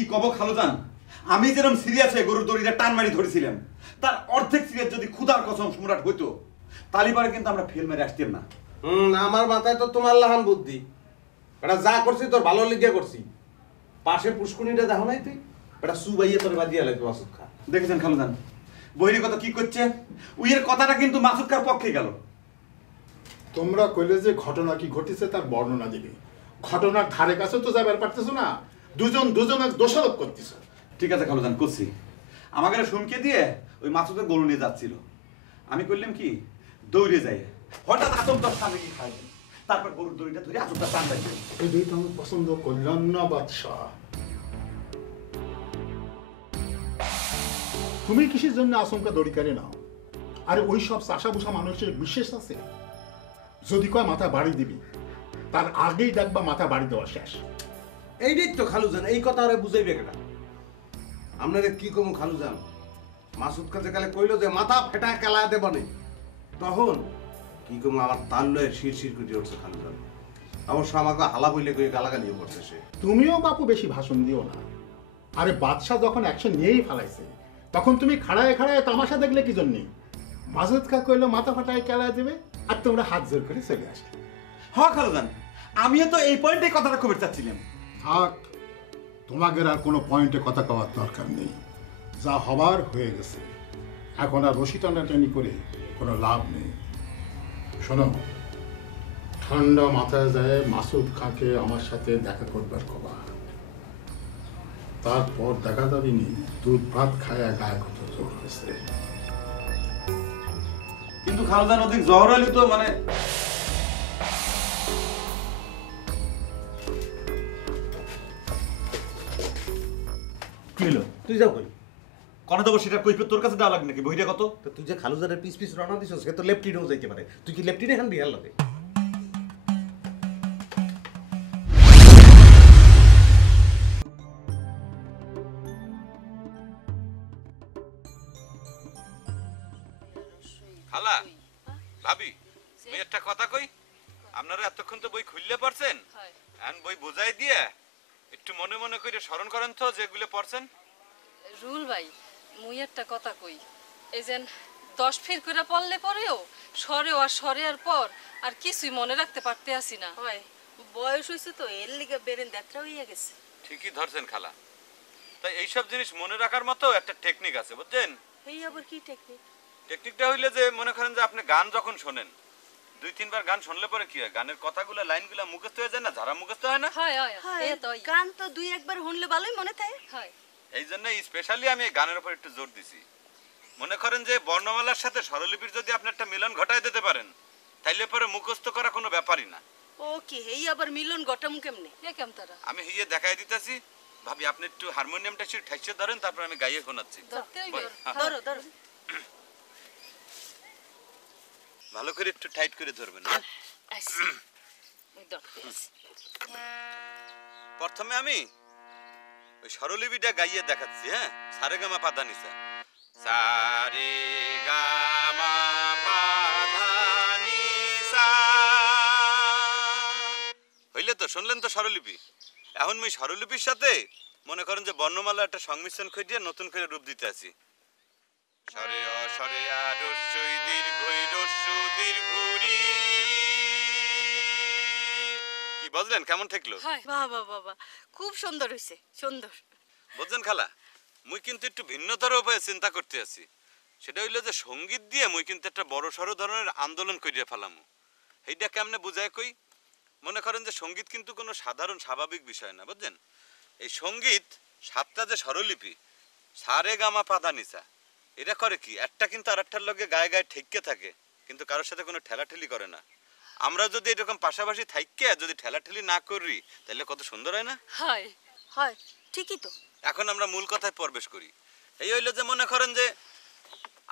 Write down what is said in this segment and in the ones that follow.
কি কব খালুজান, আমি যেরকম সিরিয়াস হয়ে গরুর দড়িটা টান মারি ধরেছিলাম, তার অর্ধেক সিরিয়াস যদি ক্ষুধার কসম সম্রাট হইতো, তালিবারে কিন্তু আমরা ফেল মেরে আসতাম না। আমার মাথায় তো তোমার লাহান বুদ্ধি। এটা যা করছি তোর ভালো লিগে করছি। পাশে পুষ্কুনিটা দেখো নাই তুই? এটা সুবাইয়ে তোর বাজিয়ে লাগবে মাসুদ খা। দেখেছেন খালুজান, বহিরিগত কি করছে? উইয়ের কথাটা কিন্তু মাসুদ খার পক্ষে গেল। তোমরা কইলে যে ঘটনা কি ঘটেছে তার বর্ণনা দিবে, ঘটনার ধারে কাছে তো যাবার পারতেছো না, দুজনের দোষারোপ করতেছো। ঠিক আছে খালুজান, করছি। আমাকে শুমকে দিয়ে ওই মাসুদের গরু নিয়ে যাচ্ছিল, আমি করলাম কি দৌড়ে যাই, হঠাৎ আতঙ্কর সামনে কি খাই, তারপর গরুর দড়িটা ধরে আতঙ্কটা টান রাখবে। এই দুইটা আমি পছন্দ করলাম না বাদশাহ। তুমি কিসের জন্য আশঙ্কা দড়ি কেড়ে নাও? আরে ওই সব চাষা বুসা মানুষের বিশেষ আছে, যদি কয় মাথা বাড়ি দিবি তার আগেই দেখবা মাথা বাড়ি দেওয়া শেষ। এইটাই তো খালুজান, এই কথা আরে বুঝাইবে কেটা? আপনারা কি কমু খালুজান? মাসুদ কাছে কালে কইলো যে মাথা ফেটা কেলা দেব না, তখন কি কমু আমার তাল লয়ে শিরশির করে উঠছে খালুজান। অবশ্য আমাকে হালা বইলে কই গালাগালিও করছে সে। তুমিও বাপু বেশি ভাষণ দিও না। আরে বাদশাহ যখন অ্যাকশন নিয়েই ফেলাইছে, তখন তুমি খাড়ায় খাড়ায় তামাশা দেখলে কি জন্যে? মাসুদ কা কইলো মাথা ফাটায় কেলা দেবে, আর তোমরা হাত জোর করে চলে আসলে। হ্যাঁ খালুজান, আমিও তো এই পয়েন্টে কথাটা খবর চাচ্ছিলাম। থাক, তোমাদের আর কোনো পয়েন্টে কথা কওয়ার দরকার নেই, যা হবার হয়ে গেছে। এখন আর রশি টানাটানি করে কোনো লাভ নেই। শোনো, ঠান্ডা মাথায় যায় মাসুদ খাঁকে আমার সাথে দেখা করবার কবা, তারপর দেখা যাবি নি দুধ ভাত খায় গায়ে কত জোর হয়েছে। কিন্তু খালুজান অধিক জহর হইলে তো মানে কি হলো? তুই যাও কই? কনে দেবো সেটা কই তোর কাছে দেওয়া লাগে নাকি? বহিরা কত? তো তুই যে খালুজানের পিস পিস রওনা দিছ, সে তো লেফটিনেও যাইতে পারে। তুই কি লেফটিনে এখন বিহার লাগে? খালা, ভাবি, আমি একটা কথা কই। আপনারা এতক্ষণ তো বই খুললে পড়ছেন, এখন বই বোঝাই দিয়ে একটু মনে মনে করে স্মরণ করেন তো যেগুলো পড়ছেন। রুল ভাই, মুই একটা কথা কই, এই যে 10 ফির করে পড়লে পরেও সরে আর পর আর কিছুই মনে রাখতে পারতে আসি না। হয় বয়স হইছে তো, এর লিগে বেরেন যাত্রা হইয়া গেছে। ঠিকই ধরছেন খালা। তাই এইসব জিনিস মনে রাখার মতো একটা টেকনিক আছে, বুঝছেন? এই আবার কি টেকনিক? টেকনিকটা হইলে যে মনে করেন যে আপনি গান যখন শোনেন, 2-3 বার গান শুনলে পরে কি হয়, গানের কথাগুলো লাইনগুলো মুখস্থ হয়ে যায় না, ধারা মুখস্থ হয় না। হয় হয় হয়, এই তো হয়। গান তো দুই একবার শুনলে ভালোই মনে থাকে। হয় এই জন্য স্পেশালি আমি এই গানের উপর একটু জোর দিছি। মনে করেন যে বর্ণমালার সাথে স্বরলিপির যদি আপনি একটা মিলন ঘটায় দিতে পারেন, তাইলে পরে মুখস্থ করা কোনো ব্যাপারই না। ও কি এই আবার মিলন ঘটামু কেমনে? এ কেম তারা আমি হিয়ে দেখাই দিতেছি। ভাবি আপনি একটু হারমোনিয়ামটা একটু ঠাইছে ধরেন, তারপর আমি গাইয়ে শোনাচ্ছি। ধরতে হইবে। ধরো ধরো। ভালো করে একটু টাইট করে ধরবেন, হ্যাঁ? আচ্ছা ওই ধরতে আছি। প্রথমে আমি ওই স্বরলিপিটা গাইয়ে দেখাচ্ছি, হ্যাঁ? সারে গামা পাদা নিসা, সারে গামা পাদা নিসা। হইলে তো, শুনলেন তো স্বরলিপি। এখন আমি স্বরলিপির সাথে মনে করেন যে বর্ণমালা একটা সংমিশ্রণ করে নতুন করে রূপ দিতে আছি। সরে অ সরে আ রস্যই দীর্ঘই রস্যু দীর্ঘুরি। কি বুঝলেন কেমন ঠেকলো? হয় বাহ বাহ বাহ বাহ, খুব সুন্দর হইছে, সুন্দর। বুঝছেন খালা, মুই কিন্তু একটু ভিন্নতর উপায়ে চিন্তা করতে আছি। সেটা হইলো যে সঙ্গীত দিয়ে মুই কিন্তু একটা বড় সড়ো ধরনের আন্দোলন করিয়া ফেলামু। এইটা কেমনে বুঝায় কই? মনে করেন যে সঙ্গীত কিন্তু কোনো সাধারণ স্বাভাবিক বিষয় না, বুঝছেন? এই সঙ্গীত 7টা যে স্বরলিপি, সারে গামা পাদা নিসা, এটা করে কি একটা কিন্তু আরেকটার লগে গায়ে গায়ে ঠেককে থাকে, কিন্তু কারোর সাথে কোনো ঠেলাঠেলি করে না। আমরা যদি এরকম পাশাপাশি থাইকে যদি ঠেলাঠেলি না করি, তাহলে কত সুন্দর হয় না? হয় হয় ঠিকই তো। এখন আমরা মূল কথায় প্রবেশ করি। এই হইলো যে মনে করেন যে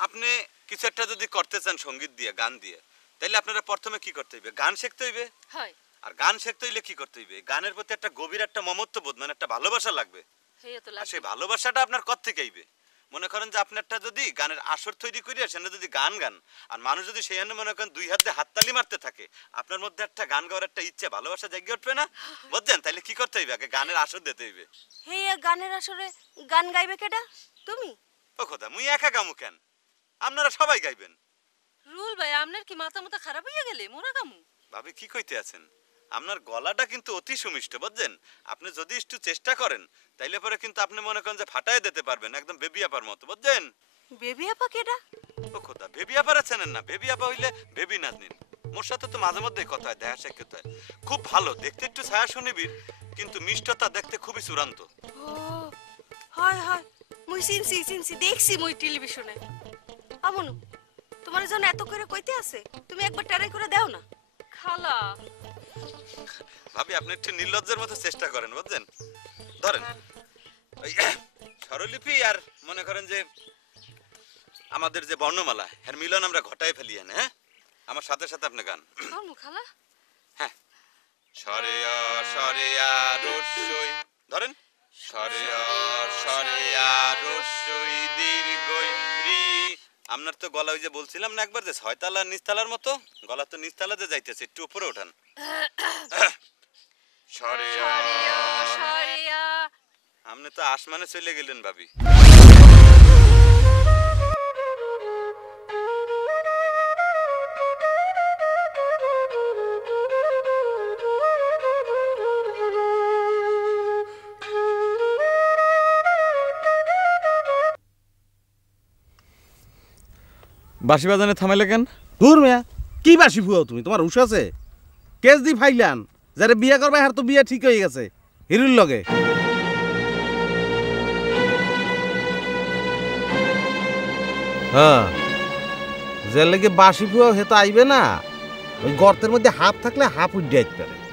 আপনি কিছু একটা যদি করতে চান সঙ্গীত দিয়ে, গান দিয়ে, তাহলে আপনারা প্রথমে কি করতে হইবে? গান শিখতে হইবে। হয় আর গান শিখতে হইলে কি করতে হইবে? গানের প্রতি একটা গভীর একটা মমত্ববোধ, মানে একটা ভালোবাসা লাগবে। হেয়া তো আর লাগবে। সেই ভালোবাসাটা আপনার কোথা থেকে আইবে? মনে করেন যে আপনারটা যদি গানের আসর তৈরি করি সেখানে যদি গান গান আর মানুষ যদি সেইখানে মনে করেন দুই হাত দিয়ে হাততালি মারতে থাকে আপনার মধ্যে একটা গান গাওয়ার একটা ইচ্ছা ভালোবাসা জেগে উঠবে না বুঝছেন তাহলে কি করতে হইবে আগে গানের আসর দিতে হইবে হে গানের আসরে গান গাইবে কেডা তুমি ও খোদা মুই একা গামু কেন আপনারা সবাই গাইবেন রুল ভাই আপনার কি মাথা মাথা খারাপ হইয়া গেলে মোরা কামু ভাবি কি কইতে আছেন আপনার গলাটা কিন্তু অতি সুমিষ্ট বুঝছেন আপনি যদি একটু চেষ্টা করেন তাইলে পরে কিন্তু আপনি মনে করেন যে ফাটায় দিতে পারবেন একদম বেবি আপার মতো বুঝছেন বেবি আপা কেডা ও খোদা বেবি আপার চেনেন না বেবি আপা হইলে বেবি নাজনীন মোর সাথে তো মাঝে মধ্যেই কথা হয় দেখা সাক্ষাৎ হয় খুব ভালো দেখতে একটু ছায়া শুনিবির কিন্তু মিষ্টতা দেখতে খুবই চূড়ান্ত ও হয় হয় মুই চিনছি দেখছি মুই টেলিভিশনে আমনু তোমার জন্য এত করে কইতে আছে তুমি একবার ট্রাই করে দাও না খালা ভাবি আপনি একটু নির্লজ্জের মতো চেষ্টা করেন বুঝছেন ধরেন ওই স্বরলিপি আর মনে করেন যে আমাদের যে বর্ণমালা এর মিলন আমরা ঘটায় ফেলি হ্যাঁ আমার সাথে সাথে আপনি গান কামু খালা হ্যাঁ সরে অ সরে আ রস্যই ধরেন সরে অ সরে আ রস্যই দীর্ঘই রি আপনার তো গলা ওই যে বলছিলাম না একবার যে ছয়তলা নিচতলার মতো গলা তো নিচতলা যে যাইতেছে একটু উপরে ওঠান সরে অ সরিয়া আপনি তো আসমানে চলে গেলেন ভাবি বাঁশি বাজানে থামাইলে কেন দূর মিয়া কি বাসি ফুয়াও তুমি তোমার হুশ আছে কেস দি ফাইলান যারে বিয়া করবে হার তো বিয়া ঠিক হয়ে গেছে হিরুর লগে হ্যাঁ যে লেগে বাসি ফুয়াও হেতো আইবে না ওই গর্তের মধ্যে হাত থাকলে হাফ উঠে যাইতে পারে